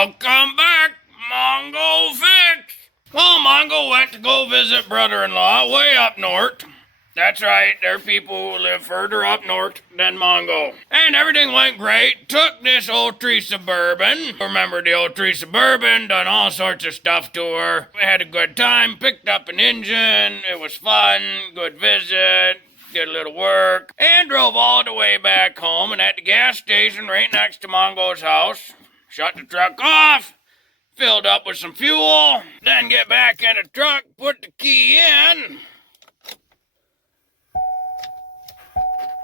Welcome back, Mongo Fix. Well, Mongo went to go visit brother-in-law way up north. That's right, there are people who live further up north than Mongo. And everything went great. Took this old tree Suburban. Remember the old tree Suburban, done all sorts of stuff to her. We had a good time, picked up an engine. It was fun, good visit. Did a little work, and drove all the way back home, and at the gas station right next to Mongo's house, shut the truck off, filled up with some fuel, then get back in the truck, put the key in,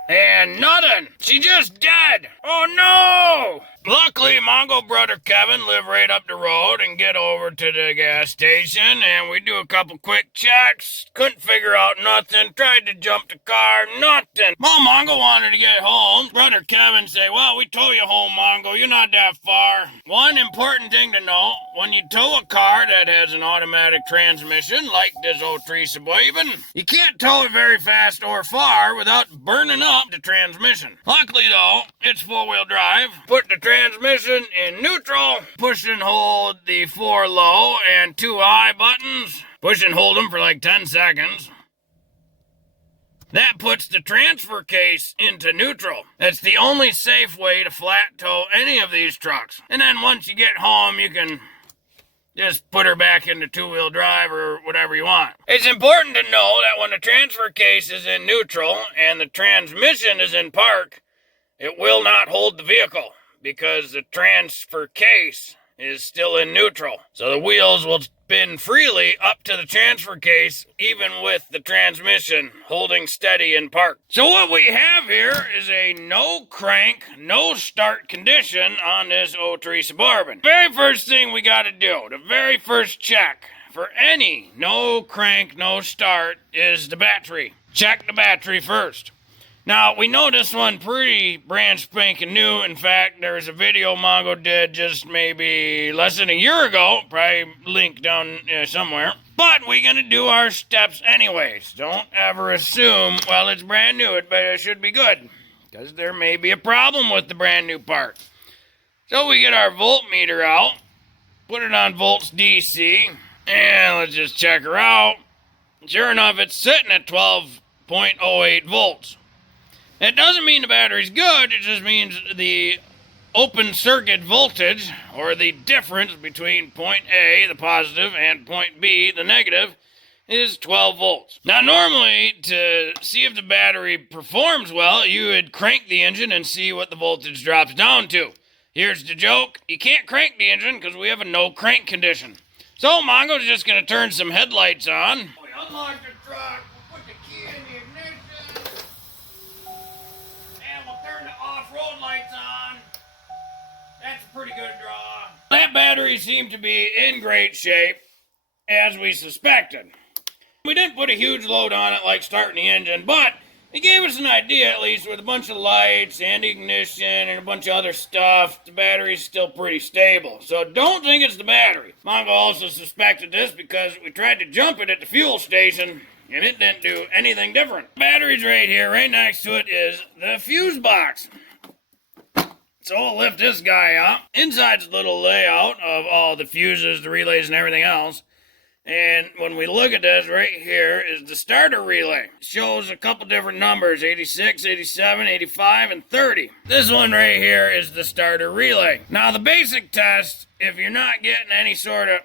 and nothing. She just dead. Oh no! Luckily, Mongo brother Kevin lived right up the road and get over to the gas station, and we do a couple quick checks. Couldn't figure out nothing. Tried to jump the car, nothing. Well, Mongo wanted to get home. Brother Kevin say, well, we tow you home, Mongo. You're not that far. One important thing to know, when you tow a car that has an automatic transmission, like this old tree Suburban, you can't tow it very fast or far without burning up the transmission. Luckily, though, it's four-wheel drive. Put the transmission in neutral, push and hold the 4 low and 2 high buttons, push and hold them for like 10 seconds. That puts the transfer case into neutral. It's the only safe way to flat tow any of these trucks. And then once you get home, you can just put her back into 2-wheel drive or whatever you want. It's important to know that when the transfer case is in neutral and the transmission is in park, it will not hold the vehicle, because the transfer case is still in neutral. So the wheels will spin freely up to the transfer case, even with the transmission holding steady in park. So what we have here is a no crank, no start condition on this 03 Suburban. Very first thing we gotta do, the very first check for any no crank, no start is the battery. Check the battery first. Now, we know this one pretty brand spanking new. In fact, there's a video Mongo did just maybe less than a year ago. Probably linked down somewhere. But we're going to do our steps anyways. Don't ever assume, well, it's brand new, but it should be good. Because there may be a problem with the brand new part. So we get our voltmeter out. Put it on volts DC. And let's just check her out. Sure enough, it's sitting at 12.08 volts. It doesn't mean the battery's good, it just means the open circuit voltage, or the difference between point A, the positive, and point B, the negative, is 12 volts. Now normally, to see if the battery performs well, you would crank the engine and see what the voltage drops down to. Here's the joke, you can't crank the engine because we have a no crank condition. So Mongo's just going to turn some headlights on. We unlock the truck. Lights on. That's a pretty good draw. That battery seemed to be in great shape, as we suspected. We didn't put a huge load on it like starting the engine, but it gave us an idea, at least, with a bunch of lights and ignition and a bunch of other stuff. The battery's still pretty stable, so don't think it's the battery. Mongo also suspected this because we tried to jump it at the fuel station, and it didn't do anything different. The battery's right here. Right next to it is the fuse box. So we'll lift this guy up. Inside's a little layout of all the fuses, the relays, and everything else. And when we look at this, right here is the starter relay. It shows a couple different numbers, 86, 87, 85, and 30. This one right here is the starter relay. Now the basic test, if you're not getting any sort of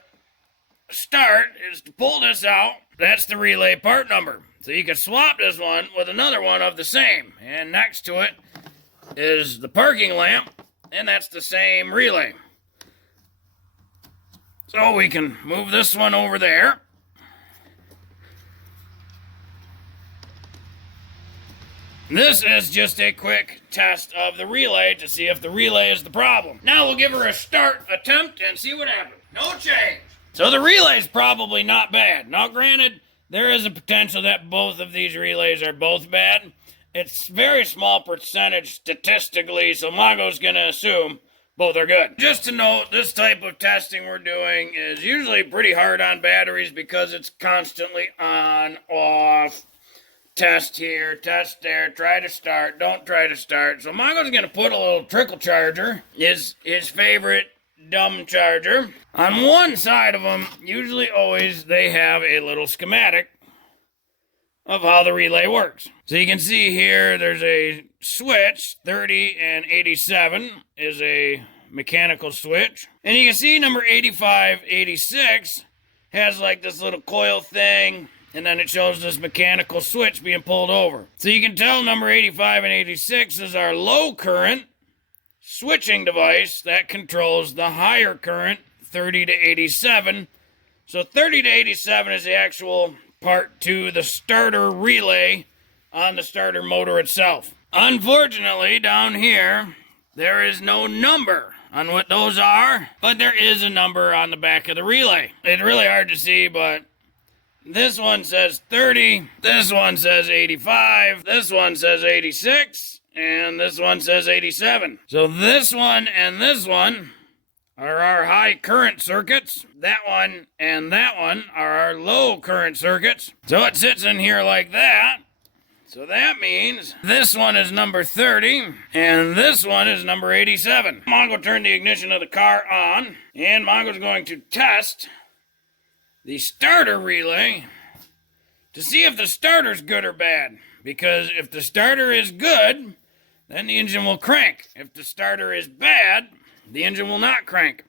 start, is to pull this out. That's the relay part number. So you can swap this one with another one of the same. And next to it is the parking lamp, and that's the same relay. So we can move this one over there. This is just a quick test of the relay to see if the relay is the problem. Now we'll give her a start attempt and see what happens. No change. So the relay's probably not bad. Now granted, there is a potential that both of these relays are both bad. It's very small percentage statistically, so Mongo's going to assume both are good. Just to note, this type of testing we're doing is usually pretty hard on batteries because it's constantly on, off, test here, test there, try to start, don't try to start. So Mongo's going to put a little trickle charger, his favorite dumb charger. On one side of them, usually always, they have a little schematic of how the relay works. So you can see here, there's a switch, 30 and 87 is a mechanical switch. And you can see number 85, 86 has like this little coil thing, and then it shows this mechanical switch being pulled over. So you can tell number 85 and 86 is our low current switching device that controls the higher current, 30 to 87. So 30 to 87 is the actual part 2, the starter relay on the starter motor itself. Unfortunately, down here, there is no number on what those are, but there is a number on the back of the relay. It's really hard to see, but this one says 30, this one says 85, this one says 86, and this one says 87. So this one and this one are our high current circuits. That one and that one are our low current circuits. So it sits in here like that. So that means this one is number 30 and this one is number 87. Mongo turned the ignition of the car on, and Mongo's going to test the starter relay to see if the starter's good or bad. Because if the starter is good, then the engine will crank. If the starter is bad, the engine will not crank.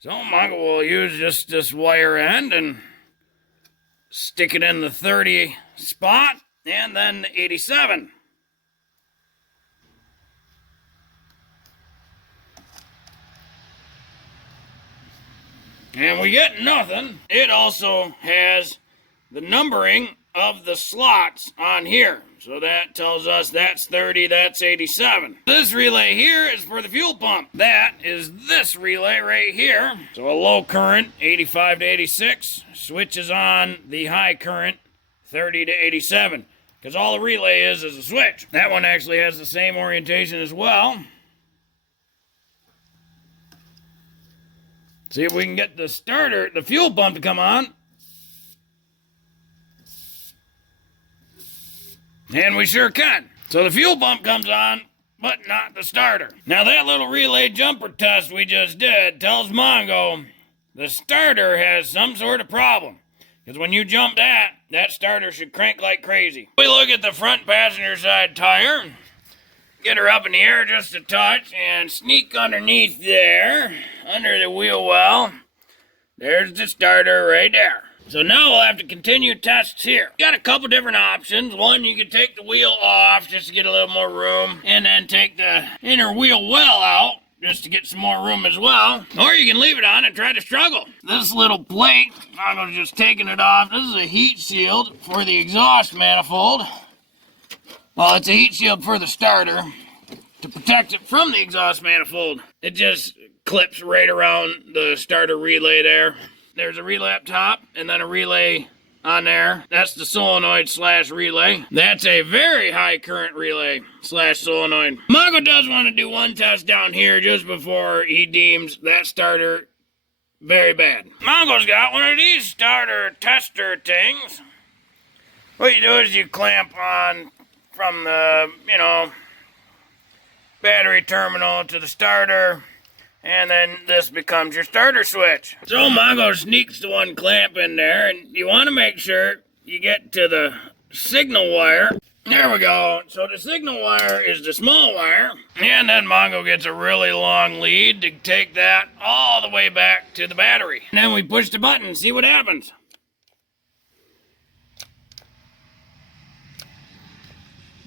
So Mongo will use just this wire end and stick it in the 30 spot and then the 87. And we get nothing. It also has the numbering of the slots on here. So that tells us that's 30, that's 87. This relay here is for the fuel pump. That is this relay right here. So a low current, 85 to 86, switches on the high current, 30 to 87. Because all the relay is a switch. That one actually has the same orientation as well. See if we can get the starter, the fuel pump to come on. And we sure can. So the fuel pump comes on, but not the starter. Now that little relay jumper test we just did tells Mongo the starter has some sort of problem. Because when you jump that starter should crank like crazy. We look at the front passenger side tire, get her up in the air just a touch, and sneak underneath there, under the wheel well. There's the starter right there. So now we'll have to continue tests here. Got a couple different options. One, you can take the wheel off just to get a little more room, and then take the inner wheel well out just to get some more room as well. Or you can leave it on and try to struggle. This little plate, I'm just taking it off. This is a heat shield for the exhaust manifold. Well, it's a heat shield for the starter to protect it from the exhaust manifold. It just clips right around the starter relay there. There's a relay up top, and then a relay on there. That's the solenoid slash relay. That's a very high current relay slash solenoid. Mongo does want to do one test down here just before he deems that starter very bad. Mongo's got one of these starter tester things. What you do is you clamp on from the, battery terminal to the starter, and then this becomes your starter switch. So Mongo sneaks the one clamp in there, and you want to make sure you get to the signal wire. There we go. So the signal wire is the small wire, and then Mongo gets a really long lead to take that all the way back to the battery. And then we push the button and see what happens.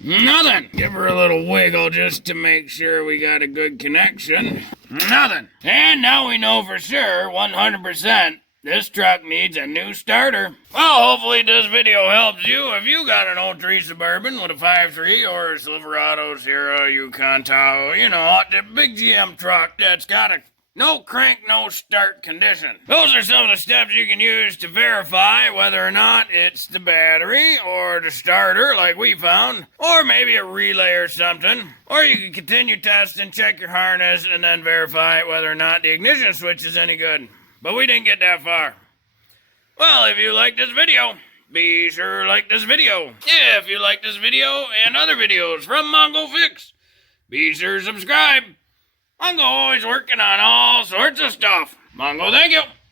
Nothing. Give her a little wiggle just to make sure we got a good connection. Nothing. And now we know for sure, 100%, this truck needs a new starter. Well, hopefully this video helps you. If you got an 03 Suburban with a 5.3 or a Silverado, Sierra, Yukon, Tahoe, the big GM truck that's got a no crank, no start condition. Those are some of the steps you can use to verify whether or not it's the battery or the starter like we found, or maybe a relay or something. Or you can continue testing, check your harness, and then verify whether or not the ignition switch is any good. But we didn't get that far. Well, if you like this video, be sure to like this video. If you like this video and other videos from Mongo Fix, be sure to subscribe. Mongo always working on all sorts of stuff. Mongo, thank you.